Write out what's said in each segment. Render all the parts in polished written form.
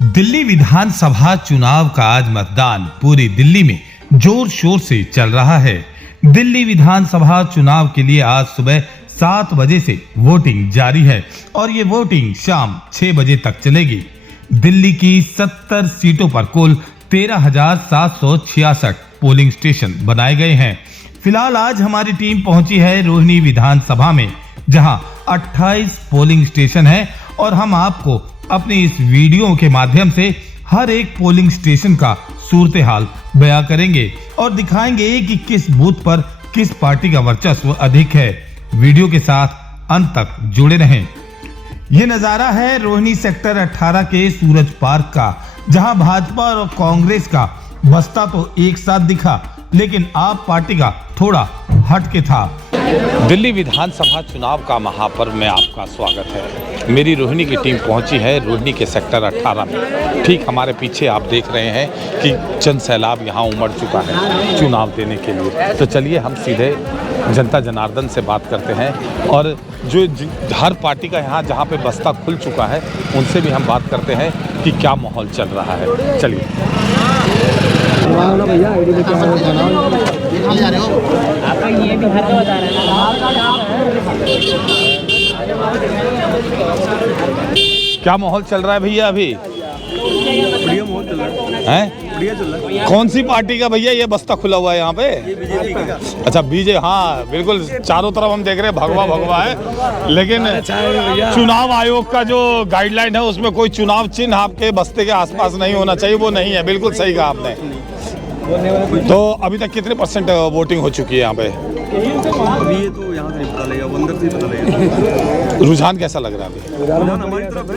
दिल्ली विधानसभा चुनाव का आज मतदान पूरी दिल्ली में जोर शोर से चल रहा है। दिल्ली विधानसभा चुनाव के लिए आज सुबह 7 बजे से वोटिंग जारी है और ये वोटिंग शाम 6 बजे तक चलेगी। दिल्ली की 70 सीटों पर कुल 13,766 पोलिंग स्टेशन बनाए गए हैं। फिलहाल आज हमारी टीम पहुंची है रोहिणी विधानसभा में, जहां 28 पोलिंग स्टेशन है और हम आपको अपनी इस वीडियो के माध्यम से हर एक पोलिंग स्टेशन का सूरत हाल बयां करेंगे और दिखाएंगे कि किस बूथ पर किस पार्टी का वर्चस्व अधिक है। वीडियो के साथ अंत तक जुड़े रहें। ये नजारा है रोहिणी सेक्टर 18 के सूरज पार्क का, जहां भाजपा और कांग्रेस का बस्ता तो एक साथ दिखा, लेकिन आप पार्टी का थोड़ा हटके था। दिल्ली विधानसभा चुनाव का महापर्व में आपका स्वागत है। मेरी रोहिणी की टीम पहुंची है रोहिणी के सेक्टर 18 में। ठीक हमारे पीछे आप देख रहे हैं कि जन सैलाब यहाँ उमड़ चुका है चुनाव देने के लिए। तो चलिए हम सीधे जनता जनार्दन से बात करते हैं और जो हर पार्टी का यहाँ जहाँ पे बस्ता खुल चुका है उनसे भी हम बात करते हैं कि क्या माहौल चल रहा है। चलिए। क्या माहौल चल रहा है भैया? अभी बढ़िया माहौल चल रहा है। बढ़िया चल रहा है। कौन सी पार्टी का भैया ये बस्ता खुला हुआ है यहाँ पे? बीजेपी का। अच्छा बीजे, हाँ बिल्कुल, चारों तरफ हम देख रहे हैं भगवा भगवा है, लेकिन चुनाव आयोग का जो गाइडलाइन है उसमें कोई चुनाव चिन्ह आपके बस्ते के आसपास नहीं होना चाहिए, वो नहीं है। बिल्कुल सही कहा आपने। तो अभी तक कितने % वोटिंग हो चुकी है यहाँ पे? अभी ये तो यहाँ से नहीं पता लगेगा, अंदर से पता लगेगा। रुझान कैसा लग रहा है अभी? रुझान हमारी तरफ है।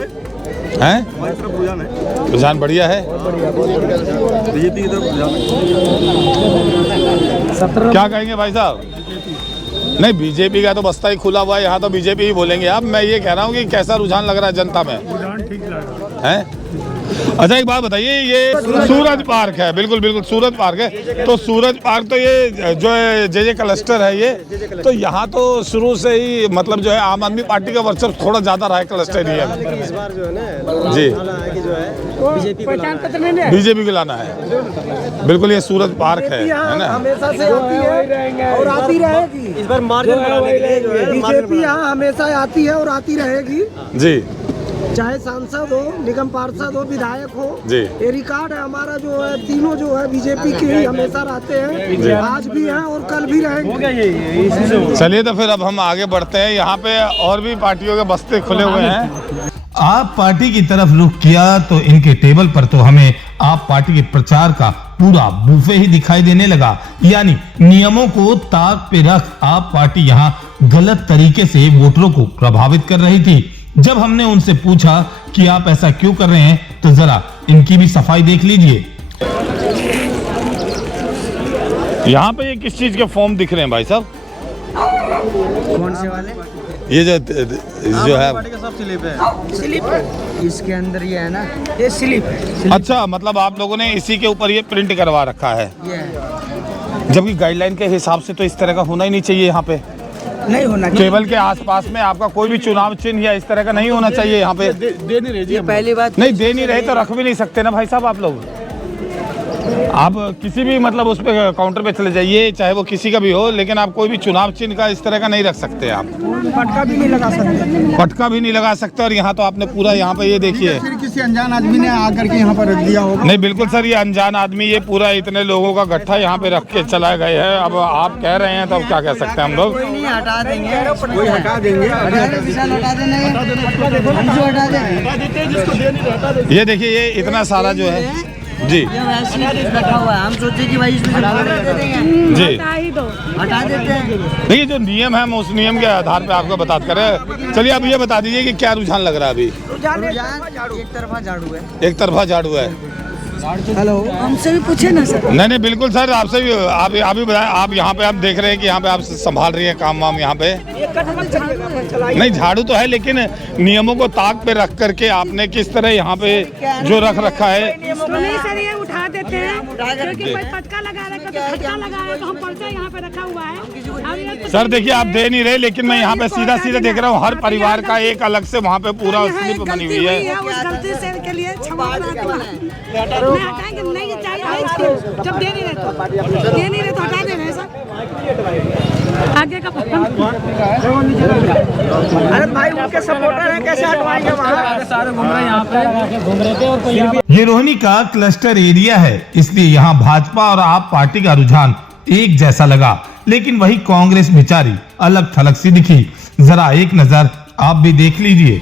हमारी तरफ रुझान है। रुझान बढ़िया है। बीजेपी की तरफ रुझान है। क्या कहेंगे भाई साहब? नहीं, बीजेपी का तो बस्ता ही खुला हुआ है, यहाँ तो बीजेपी ही बोलेंगे आप। मैं ये कह रहा हूँ कि कैसा रुझान लग रहा है जनता में? रुझान ठीक लग रहा है। अच्छा एक बात बताइए, ये सूरज पार्क है, बिल्कुल बिल्कुल सूरज पार्क है। तो सूरज पार्क तो ये जो है जे क्लस्टर है ये, तो यहाँ तो शुरू से ही मतलब जो है आम आदमी पार्टी का वर्चस्व थोड़ा ज्यादा रहा है क्लस्टर एरिया में। इस बार जो है ना जी जो है बीजेपी को लाना है। बिल्कुल ये सूरज पार्क है ना? हमेशा से आती है और आती रहेगी। इस बार मार्जिन बढ़ाने के लिए जो है बीजेपी यहाँ हमेशा आती है और आती रहेगी, जी। चाहे सांसद हो, निगम पार्षद हो, विधायक हो। जी। ये रिकॉर्ड है हमारा, जो है तीनों जो है बीजेपी के ही हमेशा रहते हैं, आज भी हैं और कल भी रहेंगे। चलिए तो फिर अब हम आगे बढ़ते हैं। यहाँ पे और भी पार्टियों के बस्ते खुले हुए हैं। आप पार्टी की तरफ रुख किया तो इनके टेबल पर तो हमें आप पार्टी के प्रचार का पूरा बुफे ही दिखाई देने लगा। यानी नियमों को ताक पे रख आप पार्टी यहाँ गलत तरीके से वोटरों को प्रभावित कर रही थी। जब हमने उनसे पूछा कि आप ऐसा क्यों कर रहे हैं, तो जरा इनकी भी सफाई देख लीजिए। यहाँ पे ये किस चीज के फॉर्म दिख रहे हैं भाई साहब? कौन से वाले? ये जो है पार्टी का सब स्लिप है। स्लिप इसके अंदर ये है ना, ये स्लिप है। अच्छा, मतलब आप लोगों ने इसी के ऊपर ये प्रिंट करवा रखा है, ये जबकि गाइडलाइन के हिसाब से तो इस तरह का होना ही नहीं चाहिए। यहाँ पे नहीं होना चाहिए। टेबल के आसपास में आपका कोई भी चुनाव चिन्ह या इस तरह का नहीं होना चाहिए। यहाँ पे दे नहीं रही जी। पहली बात नहीं, दे नहीं रहे तो रख भी नहीं सकते ना भाई साहब। आप लोग आप किसी भी मतलब उस पे काउंटर पे चले जाइए, चाहे वो किसी का भी हो, लेकिन आप कोई भी चुनाव चिन्ह का इस तरह का नहीं रख सकते। आप पटका भी नहीं लगा सकते। पटका भी नहीं लगा सकते। और यहाँ तो आपने पूरा यहाँ पे ये देखिए, फिर किसी अनजान आदमी ने आकर के यहाँ पर रख दिया होगा। नहीं बिल्कुल सर, ये अनजान आदमी ये पूरा इतने लोगों का गट्ठा यहाँ पे रख के चला गए हैं। अब आप कह रहे हैं तो अब क्या कह सकते हैं हम लोग? नहीं हटा देंगे, कोई हटा देंगे। ये देखिए, ये इतना सारा जो है जी बैठा हुआ है, हम सोचे कि भाई इसमें जी हटा देते हैं। देखिए जो नियम है हम उस नियम के आधार पे आपको बता करें। चलिए अब ये बता दीजिए कि क्या रुझान लग रहा है अभी? रुझान एक तरफा झाड़ू है। एक तरफा झाड़ू है। हेलो, हमसे भी पूछे ना सर। नहीं बिल्कुल सर, आपसे भी आप भी बताएं। आप यहाँ पे आप देख रहे हैं कि यहाँ पे आप संभाल रही हैं काम वाम यहाँ पे? नहीं, झाड़ू तो है, लेकिन नियमों को ताक पे रख करके आपने किस तरह यहाँ पे जो रख रखा है। नहीं सर, ये उठा देते हैं क्योंकि कोई पटका लगा रहा है, कोई खटका लगा रहा है, तो हम पर्चा यहाँ पे रखा हुआ है। सर देखिए, आप दे नहीं रहे, लेकिन मैं यहाँ पे सीधा सीधा देख रहा हूँ, हर परिवार का एक अलग से वहाँ पे पूरा स्लिप बनी हुई है। उस गलती से के लिए क्षमा हटाएंगे नहीं, ये चाहिए जब दे नहीं रहे तो हटा दे रहे सर। आगे का अरे भाई उनके सपोर्टर हैं, कैसे हटवाएंगे वहाँ? सारे घूम रहे हैं यहाँ पे, घूम रहे थे और कोई ये रोहिणी का क्लस्टर एरिया है, इसलिए यहाँ भाजपा और आप पार्टी का रुझान एक जैसा लगा, लेकिन वही कांग्रेस बेचारी अलग थलग सी दिखी। जरा एक नजर आप भी देख लीजिए।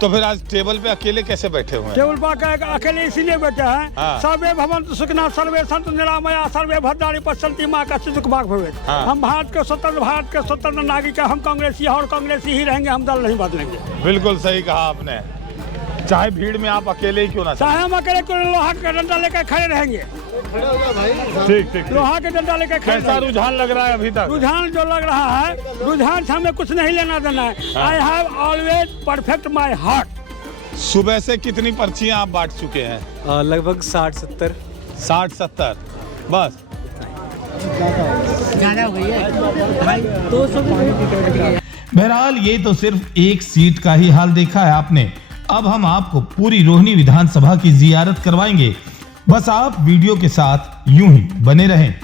तो फिर आज टेबल पे अकेले कैसे बैठे हुए हैं? टेबल पर अकेले इसीलिए बैठे हैं। सर्वे भवन्तु सुखिनः सर्वे सन्तु निरामया सर्वे भद्राणि पश्यन्ति मां कश्चित् दुःखं मा भवेत्। हम भारत के स्वतंत्र नागरिक हैं, हम कांग्रेसी हैं और कांग्रेसी ही रहेंगे, हम दल नहीं बदलेंगे। बिल्कुल सही कहा आपने, चाहे भीड़ में आप अकेले ही क्यों ना, चाहे हम अकेले क्यों लोहा का डंडा लेकर खड़े रहेंगे। ठीक। लोहा के डंडा लेकर खड़े। कैसा रुझान लग रहा है अभी तक? रुझान जो लग रहा है, रुझान से हमें कुछ नहीं लेना देना है। I have always perfect my heart. सुबह से कितनी पर्चियां आप बांट चुके हैं? लगभग 60-70। 60-70 बस। बहरहाल ये तो सिर्फ एक सीट का ही हाल देखा है आपने। अब हम आपको पूरी रोहिणी विधानसभा की जियारत करवाएंगे, बस आप वीडियो के साथ यूं ही बने रहें।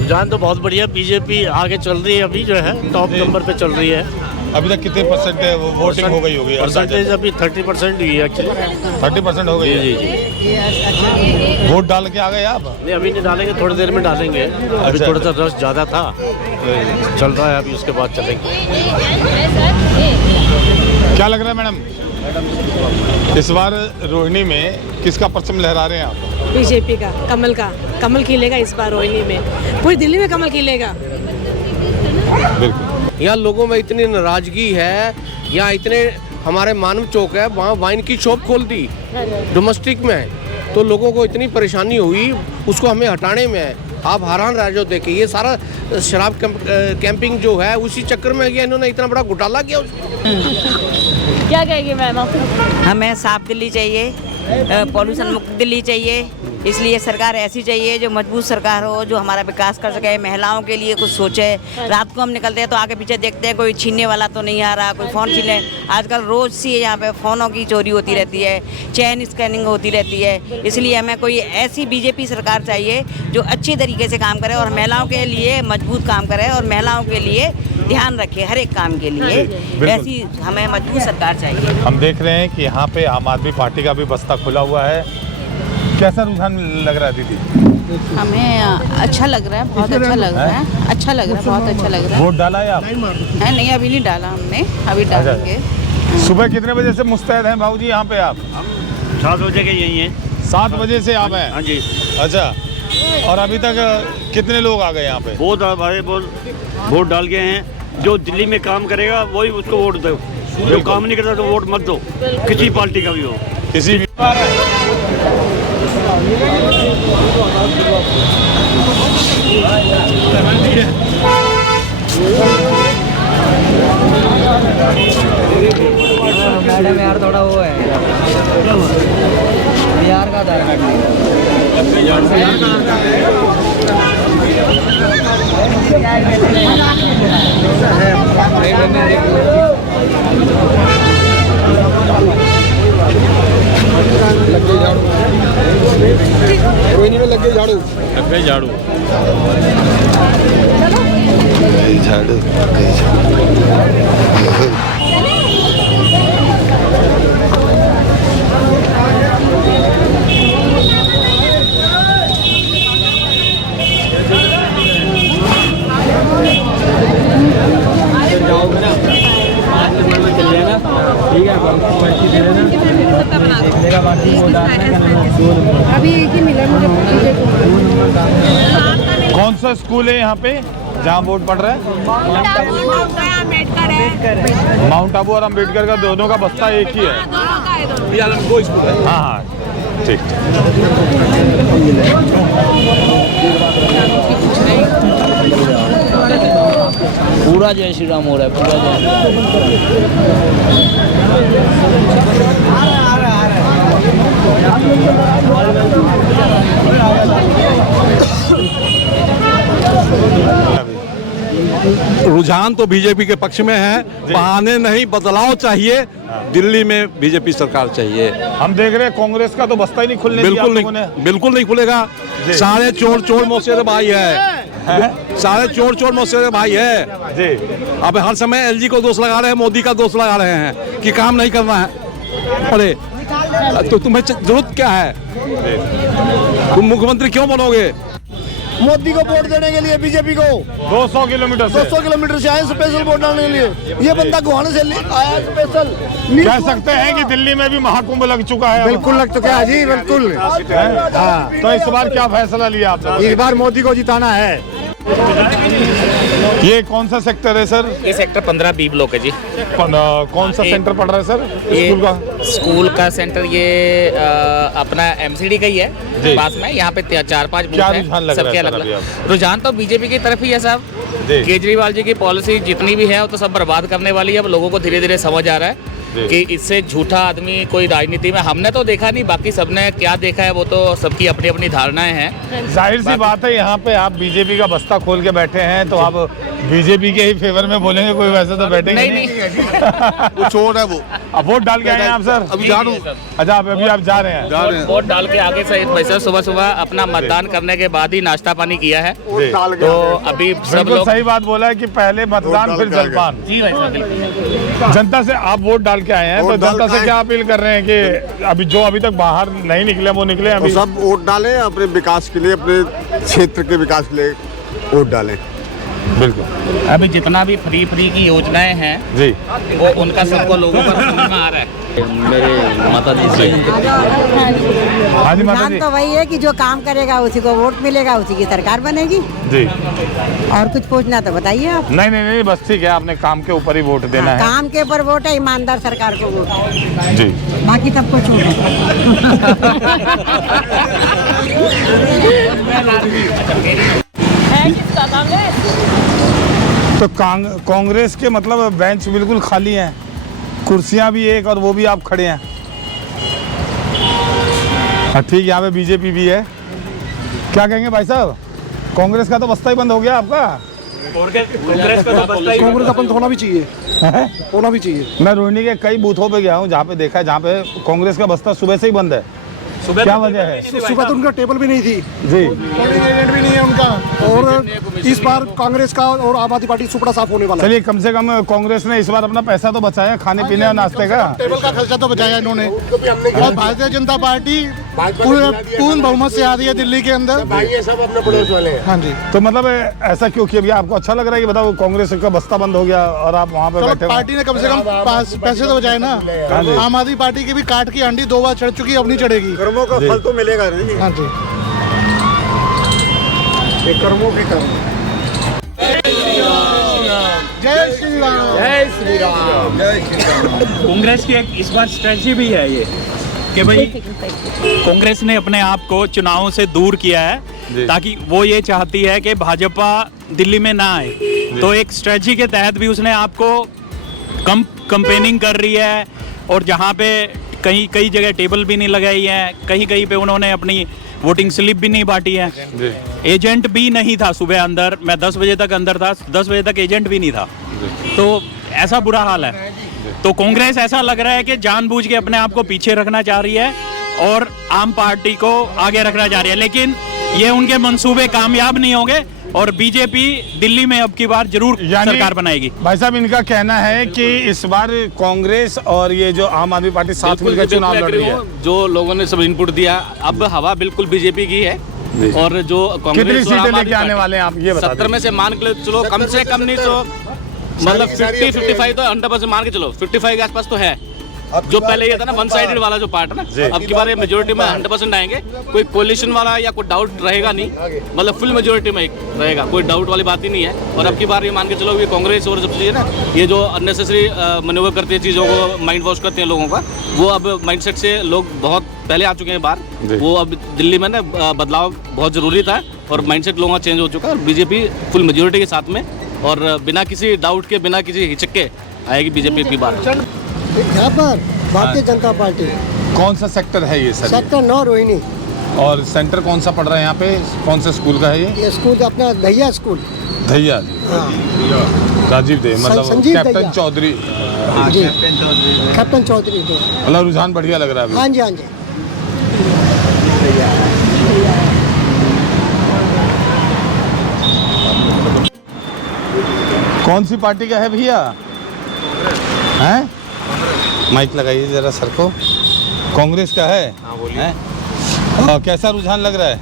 रुझान तो बहुत बढ़िया, बीजेपी आगे चल रही है, अभी जो है टॉप नंबर पे चल रही है। अभी तक कितने परसेंट वोटिंग हो गई होगी? परसेंटेज अभी 30% हुई है एक्चुअली। 30% हो गई है। जी। वोट डाल के आ गए आप? नहीं, अभी नहीं डालेंगे, थोड़ी देर में डालेंगे। अभी थोड़ा सा रश ज़्यादा था, चल रहा है, अभी उसके बाद चलेंगे। क्या लग रहा है मैडम, इस बार रोहिणी में किसका परचम लहरा रहे हैं आप? बीजेपी का, कमल खिलेगा इस बार रोहिणी में, पूरी दिल्ली में कमल खिलेगा। बिल्कुल। यहाँ लोगों में इतनी नाराजगी है, यहाँ इतने हमारे मानव चौक है, वहाँ वाइन की शॉप खोल दी डोमेस्टिक में, तो लोगों को इतनी परेशानी हुई, उसको हमें हटाने में है। आप हैरान रह जाओ, देखिए ये सारा शराब कैंपिंग जो है उसी चक्कर में गया, इन्होंने इतना बड़ा घोटाला किया। क्या कहेगी मैम आप? हमें साफ दिल्ली चाहिए, पॉल्यूशन मुक्त दिल्ली चाहिए, इसलिए सरकार ऐसी चाहिए जो मजबूत सरकार हो, जो हमारा विकास कर सके, महिलाओं के लिए कुछ सोचे। रात को हम निकलते हैं तो आगे पीछे देखते हैं कोई छीनने वाला तो नहीं आ रहा, कोई फ़ोन छीने। आजकल रोज़ सी यहाँ पे फ़ोनों की चोरी होती रहती है, चेन स्कैनिंग होती रहती है, इसलिए हमें कोई ऐसी बीजेपी सरकार चाहिए जो अच्छी तरीके से काम करे और महिलाओं के लिए मजबूत काम करे और महिलाओं के लिए ध्यान रखे हर एक काम के लिए। ऐसी हमें मजबूत सरकार चाहिए। हम देख रहे हैं कि यहाँ पे आम आदमी पार्टी का भी बस्ता खुला हुआ है। कैसा रुझान लग रहा है दीदी? हमें अच्छा लग रहा है, बहुत अच्छा लग रहा है, अच्छा लग रहा है, बहुत अच्छा लग रहा है। वोट डाला है आप? नहीं, अभी नहीं डाला हमने, अभी डालेंगे। सुबह कितने बजे से मुस्तैद हैं भाऊ जी यहाँ पे आप? 7 बजे के यही है। 7 बजे से आप हैं? हाँ जी। अच्छा, और अभी तक कितने लोग आ गए यहाँ पे? बहुत वोट डाल गए हैं। जो दिल्ली में काम करेगा वही उसको वोट दो, जो काम नहीं करता तो वोट मत दो, किसी पार्टी का भी हो। किसी भी मैडम यार थोड़ा वो है बिहार का आधार कार्ड। रोहिणी में लग गई झाड़ू। अभी एक ही मिला मुझे। कौन सा स्कूल है यहाँ पे? जहाँ वोट पड़ रहा है माउंट आबू और अम्बेडकर का दोनों का बस्ता एक ही है। हाँ हाँ ठीक। पूरा जय श्री राम हो रहा है, पूरा रुझान तो बीजेपी के पक्ष में है, बहाने नहीं, बदलाव चाहिए। दिल्ली में बीजेपी सरकार चाहिए। हम देख रहे हैं कांग्रेस का तो बस्ता ही नहीं खुलने दिया आप लोगों ने। बिल्कुल नहीं खुलेगा। सारे चोर चोर मौसेरे भाई है, सारे चोर चोर मौसेरे भाई है जी। अब हर समय एलजी को दोष लगा रहे हैं, मोदी का दोष लगा रहे हैं कि काम नहीं करना है। अरे तो तुम्हें जरूरत क्या है? तुम मुख्यमंत्री क्यों बनोगे? मोदी को वोट देने के लिए बीजेपी को 200 किलोमीटर से आए स्पेशल वोट डालने के लिए। ये बंदा गुहाने से आया स्पेशल। कह सकते हैं कि दिल्ली में भी महाकुंभ लग चुका है। बिल्कुल लग चुका है जी, बिल्कुल। हाँ। तो इस बार क्या फैसला लिया आपने? इस बार मोदी को जिताना है। ये कौन सा सेक्टर है सर? ये सेक्टर 15B ब्लॉक है जी। कौन सा सेंटर पड़ रहा है सर? स्कूल का? स्कूल का सेंटर ये अपना एमसीडी का ही है पास में। यहाँ पे 4-5 बूथ हैं, सबके अलग-अलग। रुझान तो बीजेपी की तरफ ही है साहब। केजरीवाल जी की पॉलिसी जितनी भी है वो तो सब बर्बाद करने वाली है। अब लोगों को धीरे धीरे समझ आ रहा है कि इससे झूठा आदमी कोई राजनीति में हमने तो देखा नहीं, बाकी सबने क्या देखा है वो तो सबकी अपनी अपनी धारणाएं हैं। जाहिर सी बात है, यहाँ पे आप बीजेपी का बस्ता खोल के बैठे हैं तो आप बीजेपी के ही फेवर में बोलेंगे, कोई वैसे तो बैठेंगे नहीं। वो चोर है वो। अब वोट डाल के आए हैं आप सर? अभी जा रहा हूँ। अच्छा अभी आप जा रहे हैं? वोट डाल के आगे से वैसे सुबह सुबह अपना मतदान करने के बाद ही नाश्ता पानी किया है। तो अभी सब लोग सही बात बोला है कि पहले मतदान फिर जलपान। जी भाई साहब। जनता से आप वोट डाल के आए हैं तो जनता से क्या अपील कर रहे हैं कि अभी जो अभी तक बाहर नहीं निकले वो निकले? अभी सब वोट डालें, अपने विकास के लिए, अपने क्षेत्र के विकास के लिए वोट डालें। बिल्कुल। अभी जितना भी फ्री की योजनाएं हैं जी वो उनका सबको लोगों का समझ में आ रहा है। मेरे माता जी से हाँ जी माता जी। तो वही है कि जो काम करेगा उसी को वोट मिलेगा, उसी की सरकार बनेगी जी। और कुछ पूछना तो बताइए आप। नहीं बस ठीक है, आपने काम के ऊपर ही वोट देना है। काम के ऊपर वोट है, ईमानदार सरकार को वोट है जी। बाकी सब कुछ तो कांग्रेस के मतलब बेंच बिल्कुल खाली हैं, कुर्सियां भी एक और वो भी आप खड़े हैं। ठीक, यहाँ पे बीजेपी भी है। क्या कहेंगे भाई साहब? कांग्रेस का तो बस्ता ही बंद हो गया आपका। कांग्रेस का बंद होना भी चाहिए, होना भी चाहिए। मैं रोहिणी के कई बूथों पे गया हूँ जहाँ पे देखा है, जहाँ पे कांग्रेस का बस्ता सुबह से ही बंद है। क्या वजह है? सुबह तो उनका टेबल भी नहीं थी जी, एजेंट भी नहीं है उनका। और इस बार कांग्रेस का और आम आदमी पार्टी सुपड़ा साफ होने वाला है। चलिए कम से कम कांग्रेस ने इस बार अपना पैसा तो बचाया, खाने पीने और नाश्ते का। टेबल का खर्चा तो बचाया इन्होंने। और भारतीय जनता पार्टी पूर्ण बहुमत से आ रही है दिल्ली के अंदर। ये सब अपने पड़ोस वाले हैं। हाँ जी। तो मतलब ऐसा क्यों किया भैया? आपको अच्छा लग रहा है कि बताओ कांग्रेस का बस्ता बंद हो गया और आप वहाँ पे बैठे? पार्टी ने कम से कम पैसे तो बचाए ना। आम आदमी पार्टी की भी काट की अंडी 2 बार चढ़ चुकी है, अब नहीं चढ़ेगी। कर्मों का फल तो मिलेगा नहीं। हाँ जी, ये कर्मों के कर्म। जय श्री राम, जय श्री राम, जय श्री राम। कांग्रेस की एक इस बार स्ट्रेटजी भी है ये कि भाई कांग्रेस ने अपने आप को चुनावों से दूर किया है ताकि वो ये चाहती है कि भाजपा दिल्ली में ना आए। तो एक स्ट्रेटजी के तहत भी उसने आपको कम कैंपेनिंग कर रही है। और जहाँ पे कई जगह टेबल भी नहीं लगाई है, कहीं पे उन्होंने अपनी वोटिंग स्लिप भी नहीं बांटी है। एजेंट भी नहीं था सुबह अंदर, मैं 10 बजे तक अंदर था, 10 बजे तक एजेंट भी नहीं था। तो ऐसा बुरा हाल है। तो कांग्रेस ऐसा लग रहा है कि जानबूझ के अपने आप को पीछे रखना चाह रही है और आम पार्टी को आगे रखना चाह रही है, लेकिन ये उनके मंसूबे कामयाब नहीं होंगे और बीजेपी दिल्ली में अब की बार जरूर सरकार बनाएगी। भाई साहब, इनका कहना है कि इस बार कांग्रेस और ये जो आम आदमी पार्टी साथ मिलकर चुनाव लड़ रही है। जो लोगों ने सब इनपुट दिया, अब हवा बिल्कुल बीजेपी की है। और जो कितनी सीटें लेके आने वाले हैं आप ये बता 70 में से मान के चलो, कम से कम नहीं तो मतलब 50-55 तो 100% मान के चलो, 55 के आसपास तो है। जो पहले ये था ना वन साइडेड वाला जो पार्ट है ना, अब की बार ये मेजोरिटी में 100% आएंगे। कोई कोलिशन वाला या कोई डाउट रहेगा नहीं, मतलब फुल मेजोरिटी में रहेगा, कोई डाउट वाली बात ही नहीं है। और अब की बार ये मान के चलो ये कांग्रेस और सब चीज़ें ना, ये जो अननेसेसरी मैन्यूवर करती है, चीज़ों को माइंड वॉश करते हैं लोगों का, वो अब माइंडसेट से लोग बहुत पहले आ चुके हैं बाहर। वो अब दिल्ली में ना बदलाव बहुत ज़रूरी था और माइंडसेट लोगों का चेंज हो चुका है। और बीजेपी फुल मेजोरिटी के साथ में और बिना किसी डाउट के, बिना किसी हिचक के आएगी बीजेपी की बार। यहाँ पर भारतीय जनता पार्टी। कौन सा सेक्टर है ये सर? सेक्टर 9 रोहिणी। और सेंटर कौन सा पड़ रहा है यहाँ पे? कौन से स्कूल का है ये? स्कूल अपना दहिया स्कूल। दहिया जी। हाँ। राजीव देव मतलब कैप्टन चौधरी। जी कैप्टन चौधरी को मतलब रुझान बढ़िया लग रहा है अभी। हाँ जी हाँ जी। कौन सी पार्टी का है भैया? हैं? माइक लगाइए जरा सर को। कांग्रेस का है? हाँ बोलिए। कैसा रुझान लग रहा है?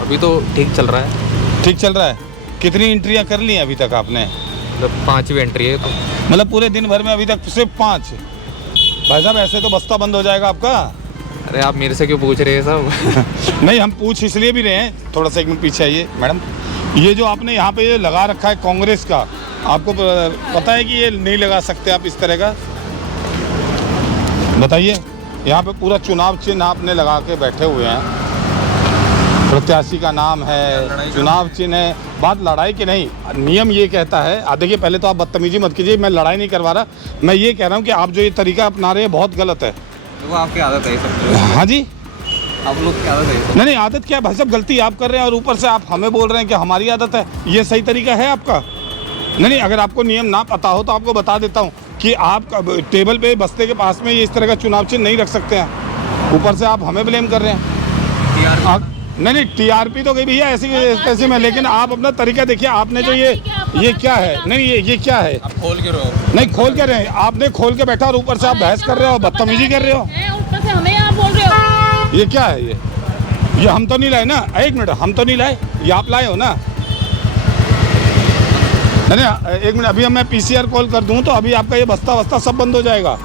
अभी तो ठीक चल रहा है। ठीक चल रहा है। कितनी एंट्रियां कर ली अभी तक आपने? मतलब 5वीं एंट्री है। तो मतलब पूरे दिन भर में अभी तक सिर्फ 5? भाई साहब ऐसे तो बस्ता बंद हो जाएगा आपका। अरे आप मेरे से क्यों पूछ रहे हैं सब? नहीं हम पूछ इसलिए भी रहे हैं, थोड़ा सा एक मिनट पीछे आइए मैडम। ये जो आपने यहाँ पे ये लगा रखा है कांग्रेस का, आपको पता है कि ये नहीं लगा सकते आप इस तरह का? बताइए। यहाँ पे पूरा चुनाव चिन्ह आपने लगा के बैठे हुए हैं, प्रत्याशी का नाम है, चुनाव चिन्ह है। बात लड़ाई की नहीं, नियम ये कहता है। देखिए पहले तो आप बदतमीजी मत कीजिए, मैं लड़ाई नहीं करवा रहा, मैं ये कह रहा हूँ कि आप जो ये तरीका अपना रहे हैं बहुत गलत है। वो आपकी आदत है सब। हाँ जी आप लोग की आदत है। नहीं आदत क्या भाई साहब, गलती आप कर रहे हैं और ऊपर से आप हमें बोल रहे हैं कि हमारी आदत है। ये सही तरीका है आपका? नहीं अगर आपको नियम ना पता हो तो आपको बता देता हूँ कि आप टेबल पे बस्ते के पास में ये इस तरह का चुनाव चिन्ह नहीं रख सकते हैं। ऊपर से आप हमें ब्लेम कर रहे हैं। नहीं टीआरपी तो गई भैया ऐसी तैसी में, लेकिन आप अपना तरीका देखिए। आपने जो ये क्या है? नहीं ये क्या है? आप खोल के रहो। नहीं खोल के रहे, आपने खोल के बैठा और ऊपर से आप बहस कर रहे हो, बदतमीजी कर रहे हो। ऊपर से हमें आप बोल रहे हो। ये क्या है? ये हम तो नहीं लाए ना। एक मिनट, हम तो नहीं लाए, ये आप लाए हो ना। नहीं एक मिनट, अभी मैं पीसीआर कॉल कर दूं तो अभी आपका ये बस्ता वस्ता सब बंद हो जाएगा।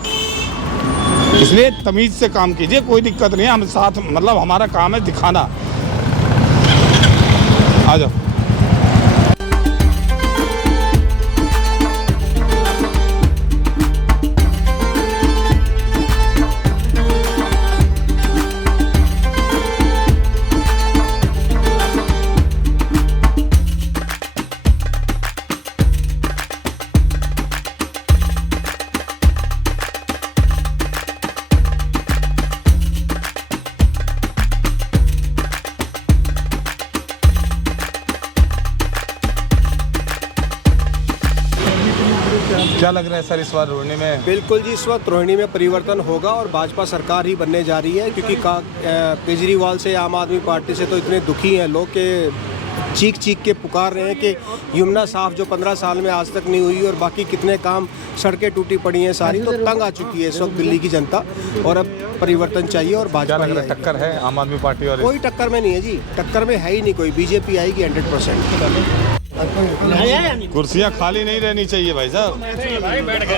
इसलिए तमीज से काम कीजिए, कोई दिक्कत नहीं है। हम साथ मतलब हमारा काम है दिखाना। आ जाओ। क्या लग रहा है सर इस बार रोहिणी में? बिल्कुल जी, इस वक्त रोहिणी में परिवर्तन होगा और भाजपा सरकार ही बनने जा रही है, क्योंकि केजरीवाल से, आम आदमी पार्टी से तो इतने दुखी हैं लोग के चीख चीख के पुकार रहे हैं कि यमुना साफ जो 15 साल में आज तक नहीं हुई और बाकी कितने काम, सड़कें टूटी पड़ी हैं सारी, तो तंग आ चुकी है इस वक्त दिल्ली की जनता और अब परिवर्तन चाहिए। और भाजपा टक्कर है आम आदमी पार्टी और? कोई टक्कर में नहीं है जी, टक्कर में है ही नहीं कोई। बीजेपी आएगी 100%। कुर्सियाँ खाली नहीं रहनी चाहिए भाई साहब।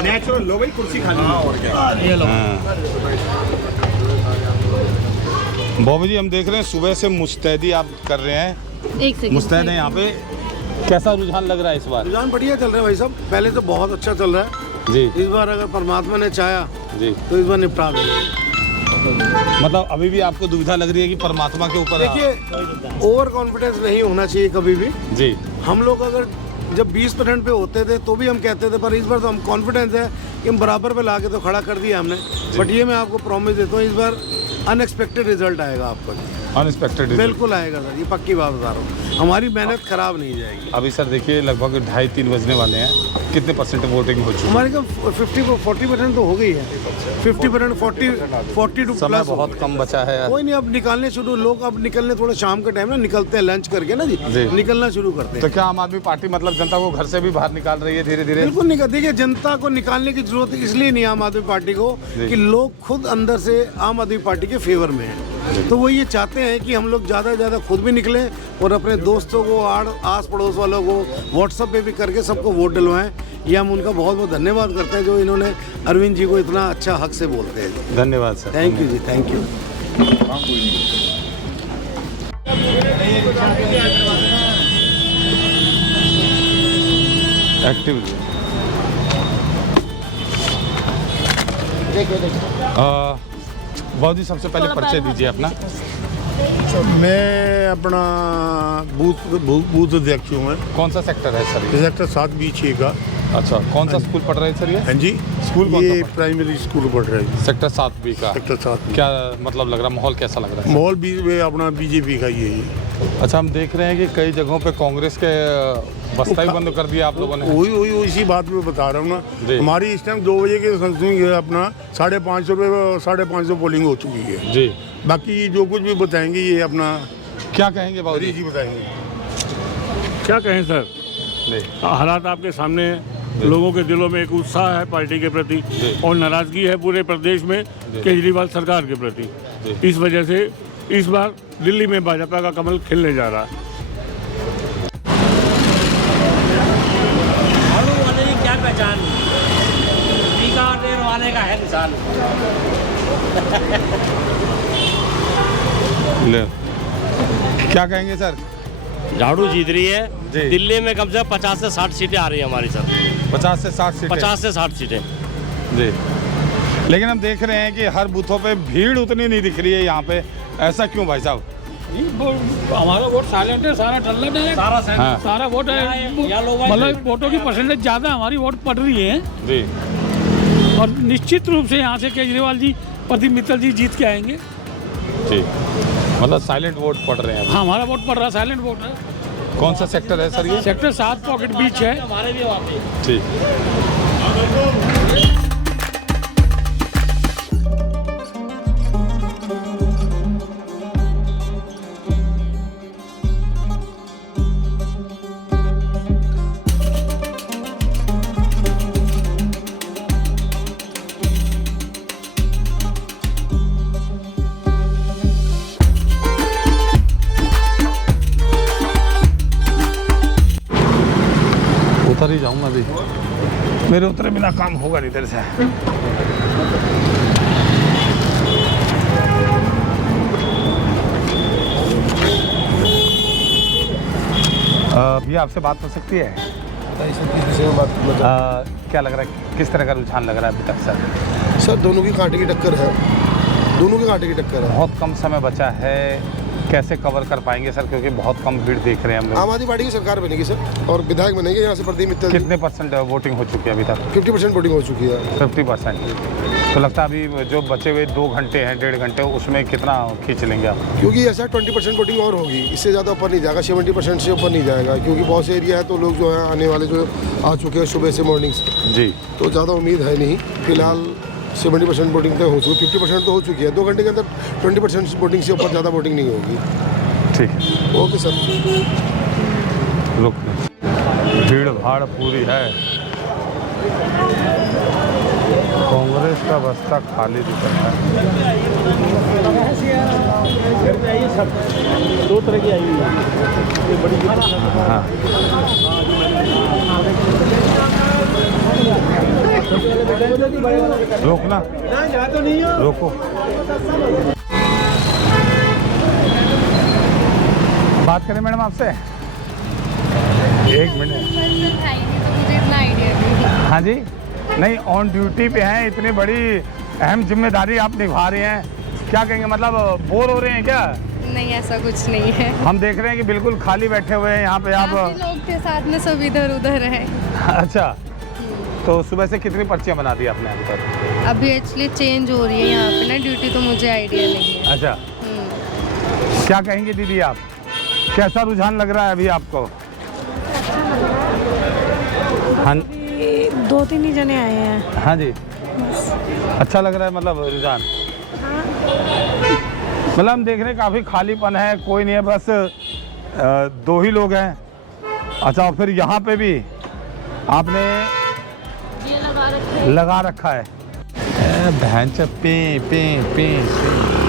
नेचुरल लो भाई, कुर्सी खाली। बॉबी जी हम देख रहे हैं सुबह से मुस्तैदी आप कर रहे हैं। मुस्तैद है यहाँ पे। कैसा रुझान लग रहा है इस बार? रुझान बढ़िया चल रहा है भाई साहब, पहले तो बहुत अच्छा चल रहा है जी। इस बार अगर परमात्मा ने चाहा जी तो इस बार निपटा देंगे। मतलब अभी भी आपको दुविधा लग रही है कि परमात्मा के ऊपर? देखिए ओवर कॉन्फिडेंस नहीं होना चाहिए कभी भी जी। हम लोग अगर जब 20% पे होते थे तो भी हम कहते थे, पर इस बार तो हम कॉन्फिडेंस है कि हम बराबर पे ला के तो खड़ा कर दिया हमने। बट ये मैं आपको प्रॉमिस देता हूँ इस बार अनएक्सपेक्टेड रिजल्ट आएगा आपको। अनएक्सपेक्टेड बिल्कुल आएगा सर, ये पक्की बात बता रहा हूँ। हमारी मेहनत खराब नहीं जाएगी। अभी सर देखिए लगभग 2:30-3 बजने वाले हैं, कितने परसेंट वोटिंग हो चुकी है? हमारे 40% तो हो गई है। 50% 42 समय बहुत कम बचा है यार। कोई नहीं, अब निकालने शुरू, लोग अब निकलने थोड़ा शाम के टाइम ना निकलते हैं लंच करके ना जी, निकलना शुरू करते हैं। तो क्या आम आदमी पार्टी मतलब जनता को घर से भी बाहर निकाल रही है धीरे धीरे? बिल्कुल निकल। देखिए जनता को निकालने की जरूरत इसलिए नहीं आम आदमी पार्टी को कि लोग खुद अंदर से आम आदमी पार्टी के फेवर में हैं। तो वो ये चाहते हैं कि हम लोग ज़्यादा से ज़्यादा खुद भी निकलें और अपने दोस्तों को आस पड़ोस वालों को व्हाट्सएप पे भी करके सबको वोट डलवाएं। ये हम उनका बहुत बहुत धन्यवाद करते हैं जो इन्होंने अरविंद जी को इतना अच्छा हक से बोलते हैं। धन्यवाद सर। थैंक यू जी, थैंक यू। एक्टिव बहुत ही सबसे पहले परिचय दीजिए अपना। मैं अपना बूथ अध्यक्ष हूँ। मैं कौन सा सेक्टर है सर? सेक्टर 7B6 का। अच्छा, कौन सा स्कूल पढ़ रहे हैं सर ये? हाँ जी, स्कूल कौन ये सा? प्राइमरी स्कूल पढ़ रहे हैं। सेक्टर 7B का। Sector 7B। क्या मतलब लग रहा है, माहौल कैसा लग रहा है? माहौल भी अपना बीजेपी का ही है ये। अच्छा, हम देख रहे हैं कि कई जगहों पे कांग्रेस के बस्ता ही बंद कर दिया आप लोगों ने। वही इसी बात में बता रहा हूँ ना। हमारी इस टाइम 2 बजे के समथिंग अपना 550 रुपये 550 पोलिंग हो चुकी है जी। बाकी जो कुछ भी बताएंगे ये अपना क्या कहेंगे बाबू जी बताएंगे। क्या कहें सर, हालात आपके सामने है। लोगों के दिलों में एक उत्साह है पार्टी के प्रति और नाराजगी है पूरे प्रदेश में केजरीवाल सरकार के प्रति। इस वजह से इस बार दिल्ली में भाजपा का कमल खिलने जा रहा है। क्या पहचान वाले का है इंसान। क्या कहेंगे सर? झाड़ू जीत रही है दिल्ली में, कम से कम 50 से 60 सीटें आ रही है हमारी सर। 50 से 60 सीटें? 50 से 60 सीटें जी। लेकिन हम देख रहे हैं कि हर बूथों पे भीड़ उतनी नहीं दिख रही है यहाँ पे, ऐसा क्यों भाई साहब? हमारा वोट साइलेंट है, सारा टल्लट है, सारा वोट है, मतलब वोटों की परसेंटेज ज़्यादा हमारी वोट पड़ रही है जी। और निश्चित रूप से यहाँ से केजरीवाल जी, प्रदीप मित्तल जी जीत के आएंगे जी। मतलब साइलेंट वोट पड़ रहे हैं? हाँ, हमारा वोट पड़ रहा है, साइलेंट वोट है। कौन सा सेक्टर है सर ये? सेक्टर 7 पॉकेट बीच है। ठीक। उतर ही जाऊंगा अभी, मेरे उतरे बिना काम होगा नहीं इधर से। भैया आपसे बात हो सकती है? क्या लग रहा है, किस तरह का रुझान लग रहा है अभी तक सर? सर दोनों की कांटे की टक्कर है, दोनों के कांटे की टक्कर है। बहुत कम समय बचा है, कैसे कवर कर पाएंगे सर, क्योंकि बहुत कम भीड़ देख रहे हैं हम लोग। आम आदमी पार्टी की सरकार बनेगी सर और विधायक बनेंगे यहाँ से प्रदीप मित्तल। कितने % वोटिंग हो चुकी है अभी तक? 50% वोटिंग हो चुकी है। 50%। तो लगता है अभी जो बचे हुए 2 घंटे हैं, 1.5 घंटे, उसमें कितना खींच लेंगे आप? क्योंकि ऐसा 20% वोटिंग और होगी, इससे ज़्यादा ऊपर नहीं जाएगा, 70% से ऊपर नहीं जाएगा, क्योंकि बहुत से एरिया है तो लोग जो है आने वाले जो आ चुके हैं सुबह से मॉर्निंग से जी, तो ज़्यादा उम्मीद है नहीं। फिलहाल 70% वोटिंग तो हो चुकी, 50% तो हो चुकी है। 2 घंटे के अंदर 20% वोटिंग से ऊपर ज़्यादा वोटिंग नहीं होगी। ठीक है, ओके सर। रुक, भीड़ भाड़ पूरी है, कांग्रेस का बस्ता खाली दिख रहा है। 2 तरह की आई हुई है, बड़ी हाँ। रोकना, रोको। बात करें मैडम आपसे 1 मिनट? हाँ जी, नहीं ऑन ड्यूटी पे हैं, इतनी बड़ी अहम जिम्मेदारी आप निभा रहे हैं, क्या कहेंगे, मतलब बोर हो रहे हैं क्या? नहीं, ऐसा कुछ नहीं है। हम देख रहे हैं कि बिल्कुल खाली बैठे हुए हैं यहाँ पे आप। लोग के साथ में सब इधर उधर है। अच्छा, तो सुबह से कितनी पर्चियाँ बना दी आपने अभी तक? अभी एक्चुअली चेंज हो रही है यहाँ पे ना ड्यूटी, तो मुझे आइडिया नहीं है। अच्छा, क्या कहेंगे दीदी आप, कैसा रुझान लग रहा है अभी आपको? हाँ, 2-3 ही जने आए हैं। हाँ जी, अच्छा लग रहा है मतलब रुझान? मतलब हम देख रहे हैं काफ़ी खालीपन है, कोई नहीं है, बस 2 ही लोग हैं। अच्छा, फिर यहाँ पे भी आपने लगा रखा है भैंस पे पे पे, पे।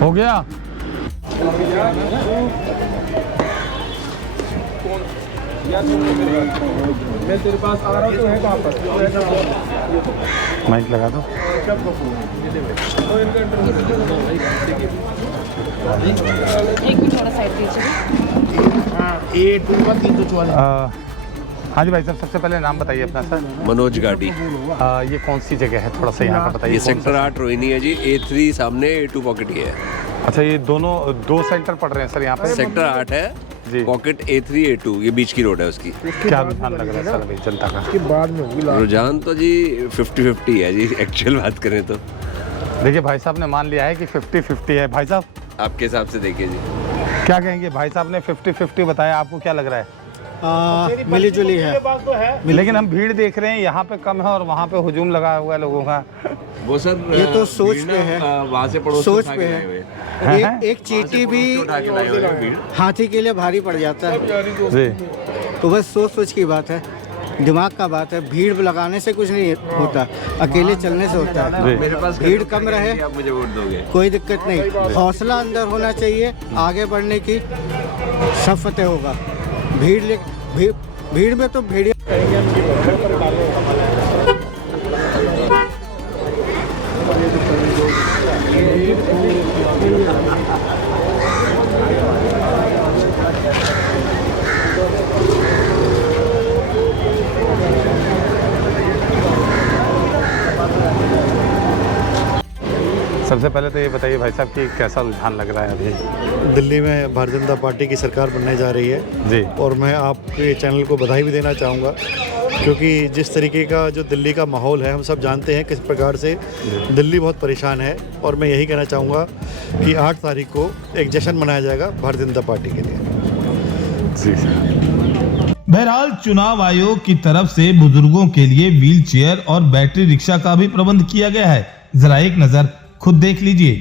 हो गया। मैं तेरे पास आ रहा हूँ तो है कहाँ पर? माइक लगा दो। एक मिनट थोड़ा साइड दीजिए। हाँ जी भाई साहब, सबसे पहले नाम बताइए अपना सर। मनोज गाड़ी। ये कौन सी जगह है, थोड़ा सा यहाँ का बताइए। ये सेक्टर 8 रोहिणी है जी। A3 सामने, A2 पॉकेट ही है। अच्छा, ये दोनों दो सेंटर पड़ रहे हैं सर यहाँ पे। सेक्टर 8 है जी, पॉकेट A3 A2, ये बीच की रोड है उसकी। क्या रुझान लग रहा है सर अभी जनता का? बाद में होगी। रुझान तो जी 50-50 है जी, एक्चुअल बात करें तो। देखिए भाई साहब ने मान लिया है कि 50-50 है। भाई साहब आपके हिसाब से देखिए जी, क्या कहेंगे? भाई साहब ने 50-50 बताया, आपको क्या लग रहा है? मिली जुली है, लेकिन हम भीड़ देख रहे हैं, यहाँ पे कम है और वहाँ पे हुजूम लगा हुआ है लोगों का। वो सर ये तो सोच पे है, वहाँ से पड़ोस सोच पे है। एक चींटी भी हाथी के लिए भारी पड़ जाता है जी। तो बस सोच की बात है, दिमाग का बात है। भीड़ लगाने से कुछ नहीं होता, अकेले चलने से होता है। मेरे पास भीड़ कम रहे, आप मुझे वोट दोगे, कोई दिक्कत नहीं। हौसला अंदर होना चाहिए आगे बढ़ने की, सब फतेह होगा। भीड़ में तो भेड़िया। सबसे पहले तो ये बताइए भाई साहब कि कैसा रुझान लग रहा है अभी? दिल्ली में भारतीय जनता पार्टी की सरकार बनने जा रही है जी, और मैं आपके चैनल को बधाई भी देना चाहूँगा, क्योंकि जिस तरीके का जो दिल्ली का माहौल है, हम सब जानते हैं किस प्रकार से दिल्ली बहुत परेशान है। और मैं यही कहना चाहूँगा कि 8 तारीख को एक जश्न मनाया जाएगा भारतीय जनता पार्टी के लिए। बहरहाल चुनाव आयोग की तरफ से बुजुर्गों के लिए व्हील चेयर और बैटरी रिक्शा का भी प्रबंध किया गया है। जरा एक नजर खुद देख लीजिए।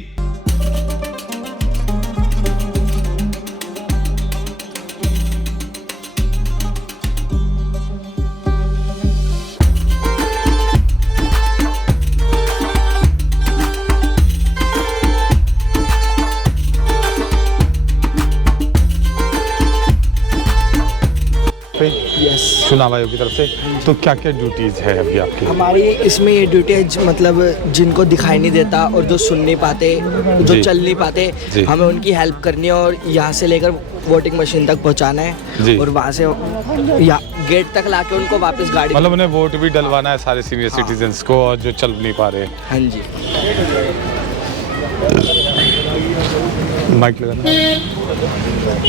चुनाव आयोग की तरफ से तो क्या क्या ड्यूटीज है अभी आपकी? हमारी इसमें ये ड्यूटी है, मतलब जिनको दिखाई नहीं देता और जो सुन नहीं पाते, जो चल नहीं पाते, हमें उनकी हेल्प करनी है और यहाँ से लेकर वोटिंग मशीन तक पहुँचाना है और वहाँ से गेट तक लाके उनको वापस गाड़ी, मतलब उन्हें वोट भी डलवाना है सारे सीनियर सिटीजन्स को और जो चल नहीं पा रहे। हाँ जी। माइक लगाना।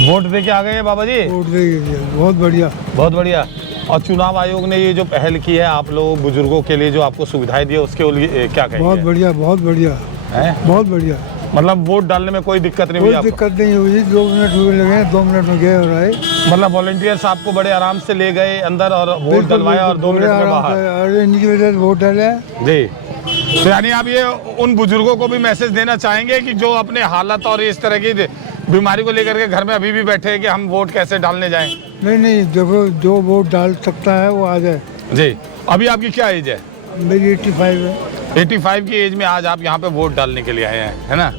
वोट दे के आ गए बाबा जी? वोट दे के, बहुत बढ़िया, बहुत बढ़िया। और चुनाव आयोग ने ये जो पहल की है आप लोग बुजुर्गों के लिए, जो आपको सुविधाएं दी है, उसके लिए क्या कहेंगे? बहुत बढ़िया, बहुत बढ़िया है, बहुत बढ़िया। मतलब वोट डालने में कोई दिक्कत नहीं हुई? कोई दिक्कत नहीं हुई, 2 मिनट हुए लगे, 2 मिनट में गए और आए। मतलब वॉलंटियर्स आपको बड़े आराम से ले गए अंदर और वोट डलवाया और 2 मिनट में बाहर? अरे इनकी वजह से वोट डाले जी। तो यानी आप ये उन बुजुर्गों को भी मैसेज देना चाहेंगे कि जो अपने हालत और इस तरह की बीमारी को लेकर के घर में अभी भी बैठे हैं कि हम वोट कैसे डालने जाएं? नहीं, देखो जो वोट डाल सकता है वो आ जाए। जी। अभी आपकी क्या एज है? मेरी 85 है। 85 की एज में आज आप यहाँ पे वोट डालने के लिए आए हैं, है ना?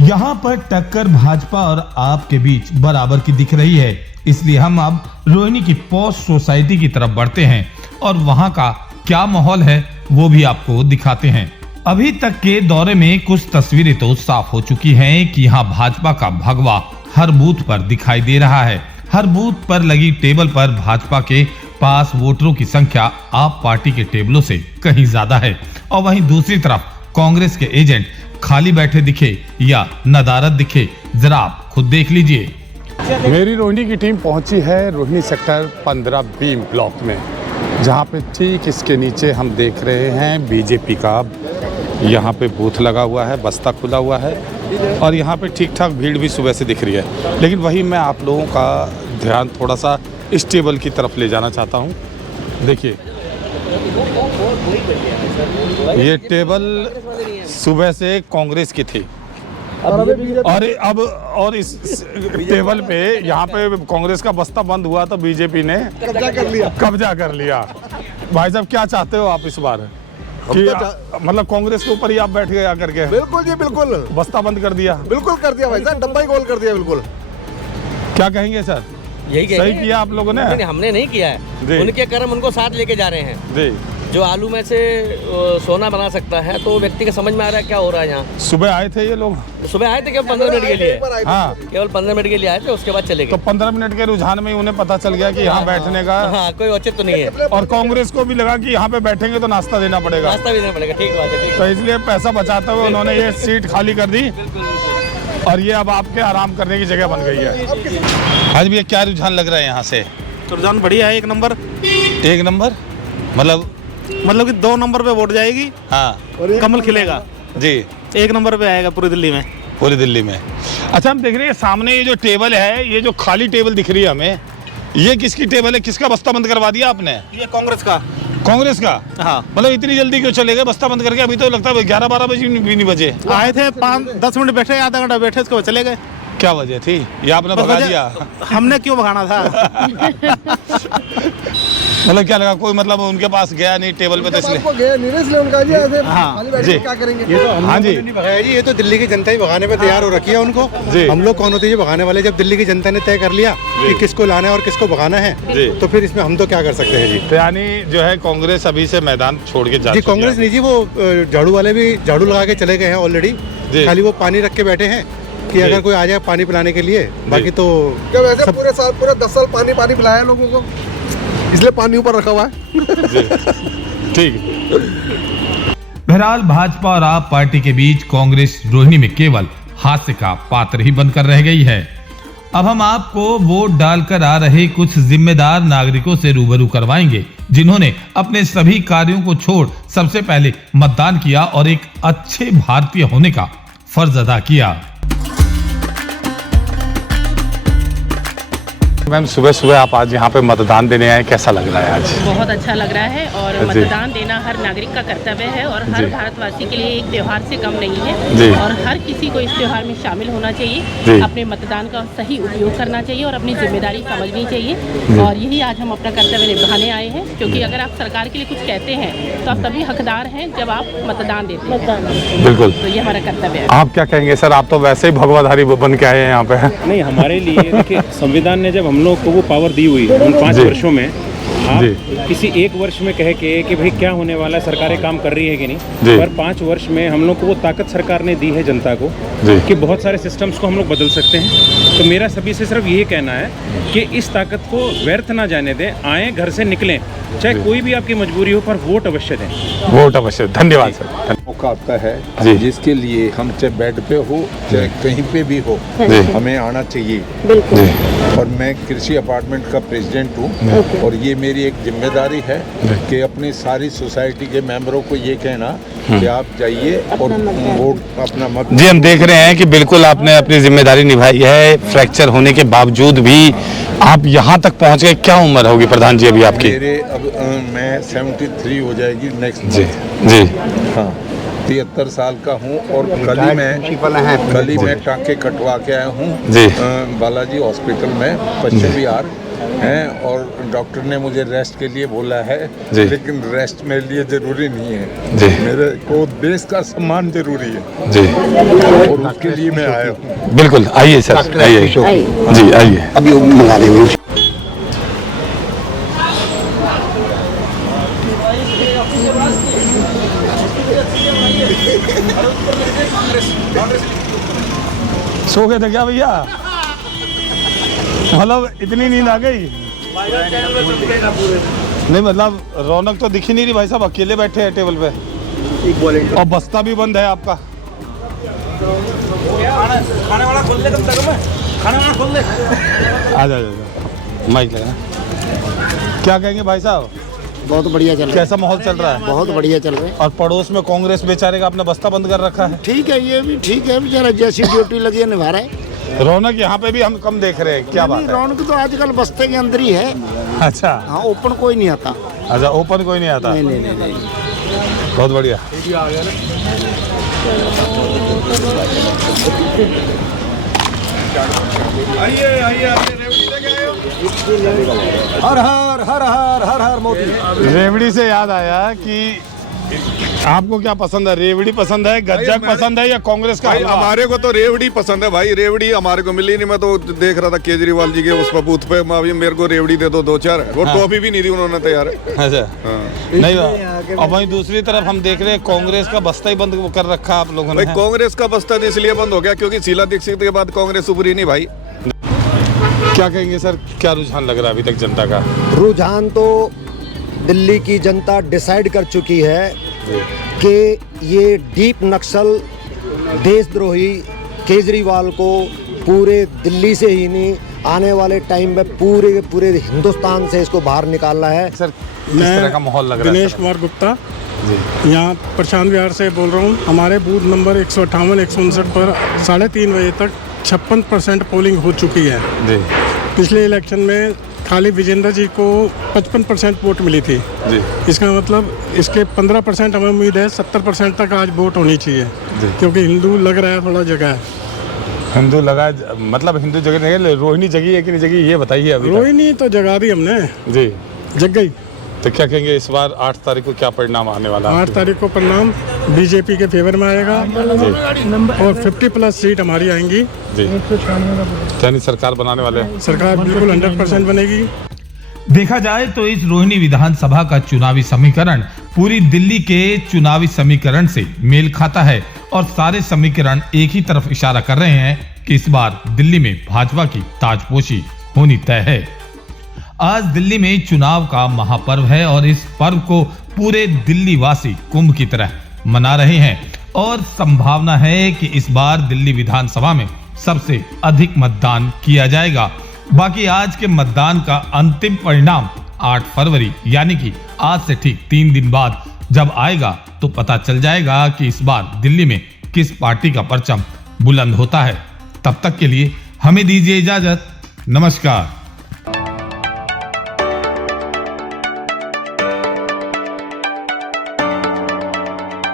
यहाँ पर टक्कर भाजपा और आप के बीच बराबर की दिख रही है, इसलिए हम अब रोहिणी की पोस्ट सोसाइटी की तरफ बढ़ते हैं और वहाँ का क्या माहौल है वो भी आपको दिखाते हैं। अभी तक के दौरे में कुछ तस्वीरें तो साफ हो चुकी हैं कि यहाँ भाजपा का भगवा हर बूथ पर दिखाई दे रहा है। हर बूथ पर लगी टेबल पर भाजपा के पास वोटरों की संख्या आप पार्टी के टेबलों से कहीं ज्यादा है और वहीं दूसरी तरफ कांग्रेस के एजेंट खाली बैठे दिखे या नदारद दिखे, जरा आप खुद देख लीजिए। मेरी रोहिणी की टीम पहुंची है रोहिणी सेक्टर 15B ब्लॉक में, जहां पे ठीक इसके नीचे हम देख रहे हैं बीजेपी का यहाँ पे बूथ लगा हुआ है, बस्ता खुला हुआ है और यहाँ पे ठीक ठाक भीड़ भी सुबह से दिख रही है। लेकिन वही मैं आप लोगों का ध्यान थोड़ा सा इस टेबल की तरफ ले जाना चाहता हूँ। देखिए ये टेबल सुबह से कांग्रेस की थी और इस टेबल पे यहाँ पे कांग्रेस का बस्ता बंद हुआ तो बीजेपी ने कब्जा कर लिया। भाई साहब क्या चाहते हो आप इस बार? मतलब कांग्रेस के ऊपर ही आप बैठ गए आकर के? बिल्कुल जी बिल्कुल, बस्ता बंद कर दिया। बिल्कुल कर दिया भाई साहब, डब्बा ही गोल कर दिया बिल्कुल। क्या कहेंगे सर? यही सही किया आप लोगों ने? नहीं, हमने नहीं किया है, उनके कर्म उनको साथ लेके जा रहे हैं जी। जो आलू में से सोना बना सकता है, तो व्यक्ति को समझ में आ रहा है क्या हो रहा है यहाँ। सुबह आए थे ये लोग? सुबह आए थे केवल 15 मिनट के लिए। हाँ, केवल 15 मिनट के लिए आए थे, उसके बाद चले गए। तो 15 मिनट के रुझान में ही उन्हें पता चल गया कि यहाँ बैठने का कोई औचित्य तो नहीं है, और कांग्रेस को भी लगा कि यहाँ पे बैठेंगे तो नाश्ता देना पड़ेगा। नाश्ता भी देना पड़ेगा, ठीक बात है। तो इसलिए पैसा बचाते हुए उन्होंने ये सीट खाली कर दी, और ये अब आपके आराम करने की जगह बन गई है। आज भी क्या रुझान लग रहा है यहाँ से? रुझान बढ़िया है, 1 नंबर। 1 नंबर मतलब कि 2 नंबर पे वोट जाएगी। हाँ, कमल खिलेगा जी। 1 नंबर पे आएगा पूरी दिल्ली में। पूरी दिल्ली में। अच्छा, हम देख रहे हैं सामने ये जो टेबल है, ये जो खाली टेबल दिख रही है हमें, ये किसकी टेबल है? किसका बस्ता बंद करवा दिया आपने? ये कांग्रेस का। कांग्रेस का? हाँ। मतलब इतनी जल्दी क्यों चले गए बस्ता बंद करके? अभी तो लगता है 11-12 बजे भी नहीं बजे। आए थे 5-10 मिनट बैठे, आधा घंटा बैठे, उसके बाद चले गए। क्या वजह थी? ये आपने भगा दिया? हमने क्यों भगाना था? मतलब क्या लगा कोई मतलब उनके पास गया नहीं टेबल पे, तो इसलिए उनका जी ऐसे हाँ जी, क्या करेंगे? ये तो हम हाँ जी, नहीं भगाया जी, ये तो दिल्ली की जनता ही भगाने पे तैयार हो रखी है उनको। हम लोग कौन होते हैं भगाने वाले? जब दिल्ली की जनता ने तय कर लिया कि किसको लाना है और किसको भगाना है, तो फिर इसमें हम तो क्या कर सकते हैं जी। तो यानी जो है कांग्रेस अभी से मैदान छोड़ के जा जी, कांग्रेस नहीं जी, वो झाड़ू वाले भी झाड़ू लगा के चले गए हैं ऑलरेडी। खाली वो पानी रख के बैठे हैं कि अगर कोई आ जाए पानी पिलाने के लिए, बाकी तो क्या वैसे पूरे साल पूरा 10 साल पानी पिलाया लोगों को, इसलिए पानी ऊपर रखा हुआ है। ठीक। बहरहाल भाजपा और आप पार्टी के बीच कांग्रेस रोहिणी में केवल हास्य का पात्र ही बनकर रह गई है। अब हम आपको वोट डालकर आ रहे कुछ जिम्मेदार नागरिकों से रूबरू करवाएंगे, जिन्होंने अपने सभी कार्यों को छोड़ सबसे पहले मतदान किया और एक अच्छे भारतीय होने का फर्ज अदा किया। मैम, सुबह सुबह आप आज यहाँ पे मतदान देने आए, कैसा लग रहा है आज? बहुत अच्छा लग रहा है, और मतदान देना हर नागरिक का कर्तव्य है, और हर भारतवासी के लिए एक त्योहार से कम नहीं है, और हर किसी को इस त्योहार में शामिल होना चाहिए, अपने मतदान का सही उपयोग करना चाहिए और अपनी जिम्मेदारी समझनी चाहिए। और यही आज हम अपना कर्तव्य निभाने आए हैं, क्योंकि अगर आप सरकार के लिए कुछ कहते हैं तो आप तभी हकदार हैं जब आप मतदान देते हैं। बिल्कुल, तो ये हमारा कर्तव्य है। आप क्या कहेंगे सर? आप तो वैसे ही भगवाधारी बन के आए हैं यहाँ पे। नहीं, हमारे लिए देखिए, संविधान ने जब हम लोग को वो पावर दी हुई उन 5 वर्षों में, आप किसी एक वर्ष में कहे कि भाई क्या होने वाला है, सरकारें काम कर रही है कि नहीं, पर 5 वर्ष में हम लोग को वो ताकत सरकार ने दी है जनता को कि बहुत सारे सिस्टम्स को हम लोग बदल सकते हैं। तो मेरा सभी से सिर्फ यही कहना है कि इस ताकत को व्यर्थ ना जाने दें, आए घर से निकलें, चाहे कोई भी आपकी मजबूरी हो, पर वोट अवश्य दें। वोट अवश्य। धन्यवाद सर। मौका आता है जिसके लिए हम चाहे बेड पे हो चाहे कहीं पे भी हो, हमें आना चाहिए। और मैं कृषि अपार्टमेंट का प्रेसिडेंट हूँ, और ये मेरी एक जिम्मेदारी है कि अपनी सारी सोसाइटी के मेंबरों को ये कहना कि आप जाइए और वोट अपना मत। जी, हम देख रहे हैं कि बिल्कुल आपने अपनी जिम्मेदारी निभाई है। फ्रैक्चर होने के बावजूद भी आप यहाँ तक पहुँच गए। क्या उम्र होगी प्रधान जी अभी आपकी? मेरे अब मैं 73 हो जाएगी नेक्स्ट जी जी हाँ, 73 साल का हूँ, और कल मैं टाँके कटवा के आया हूँ बालाजी हॉस्पिटल में, पश्चिम बिहार हैं, और डॉक्टर ने मुझे रेस्ट के लिए बोला है, लेकिन रेस्ट मेरे लिए जरूरी नहीं है। मेरे को देश का सम्मान जरूरी है जी, और उसके लिए मैं आया हूँ। बिल्कुल, आइए सर, आइए जी, आइए। अभी मंगा लेंगे। सो गए थे क्या भैया? मतलब इतनी नींद आ गई? नहीं, मतलब रौनक तो दिख ही नहीं रही भाई साहब, अकेले बैठे हैं टेबल पे, और बस्ता भी बंद है आपका। खाने वाला खोल ले, कम से कम खाने वाला खोल ले। आ जा, माइक लगा। क्या कहेंगे भाई साहब? बहुत बढ़िया चल रहा है। कैसा माहौल चल रहा है? बहुत बढ़िया चल रहा है। और पड़ोस में कांग्रेस बेचारे का आपने बस्ता बंद कर रखा है। ठीक है, ये भी ठीक है, बेचारा जैसी ड्यूटी लगी है निभा रहा है। रौनक यहाँ पे भी हम कम देख रहे हैं, क्या बात है? रौनक तो आजकल बस्ते के अंदर ही है। अच्छा, हाँ, ओपन कोई नहीं आता। अच्छा, ओपन कोई नहीं आता? नहीं नहीं नहीं, नहीं। बहुत बढ़िया। आइए आइए, हर हर हर हर हर हर मोदी। रेवड़ी से याद आया कि आपको क्या पसंद है? रेवड़ी पसंद है, गज्जक पसंद है या कांग्रेस का? हमारे को तो रेवड़ी पसंद है भाई। रेवड़ी हमारे को मिली नहीं। मैं तो देख रहा था केजरीवाल जी के उस पर बूथ पे, मेरे को रेवड़ी दे दो 2-4। वो टॉफी भी नहीं दी उन्होंने तैयार। अच्छा नहीं, अब वहीं दूसरी तरफ हम देख रहे हैं कांग्रेस का बस्ता ही बंद कर रखा आप लोगों ने। कांग्रेस का बस्ता इसलिए बंद हो गया क्योंकि शीला दीक्षित के बाद कांग्रेस उभरी नहीं भाई। क्या कहेंगे सर, क्या रुझान लग रहा है अभी तक जनता का? रुझान तो दिल्ली की जनता डिसाइड कर चुकी है कि ये डीप नक्सल देशद्रोही केजरीवाल को पूरे दिल्ली से ही नहीं, आने वाले टाइम में पूरे हिंदुस्तान से इसको बाहर निकालना है। सर किस तरह का माहौल लग रहा है? दिनेश कुमार गुप्ता यहाँ प्रशांत विहार से बोल रहा हूँ। हमारे बूथ नंबर 158, 159 पर 3:30 बजे तक 56% पोलिंग हो चुकी है। जी। पिछले इलेक्शन में खाली विजेंद्र जी को 55% वोट मिली थी। जी। इसका मतलब इसके 15% हमें उम्मीद है 70% तक आज वोट होनी चाहिए, क्योंकि हिंदू लग रहा है थोड़ा जगह है। हिंदू लगा मतलब हिंदू जगह नहीं, रोहिणी जगी है कि नहीं जगी ये बताइए अभी। रोहिणी तो जगा दी हमने जी, जग गई। तो क्या कहेंगे इस बार 8 तारीख को क्या परिणाम आने वाला है? 8 तारीख को परिणाम बीजेपी के फेवर में आएगा और 50+ सीट हमारी आएंगी। जी, यानी सरकार बनाने वाले हैं? सरकार बिल्कुल 100% बनेगी। देखा जाए तो इस रोहिणी विधानसभा का चुनावी समीकरण पूरी दिल्ली के चुनावी समीकरण से मेल खाता है और सारे समीकरण एक ही तरफ इशारा कर रहे हैं कि इस बार दिल्ली में भाजपा की ताजपोशी होनी तय है। आज दिल्ली में चुनाव का महापर्व है और इस पर्व को पूरे दिल्ली वासी कुंभ की तरह मना रहे हैं और संभावना है कि इस बार दिल्ली विधानसभा में सबसे अधिक मतदान किया जाएगा। बाकी आज के मतदान का अंतिम परिणाम 8 फरवरी यानी कि आज से ठीक 3 दिन बाद जब आएगा तो पता चल जाएगा कि इस बार दिल्ली में किस पार्टी का परचम बुलंद होता है। तब तक के लिए हमें दीजिए इजाजत। नमस्कार।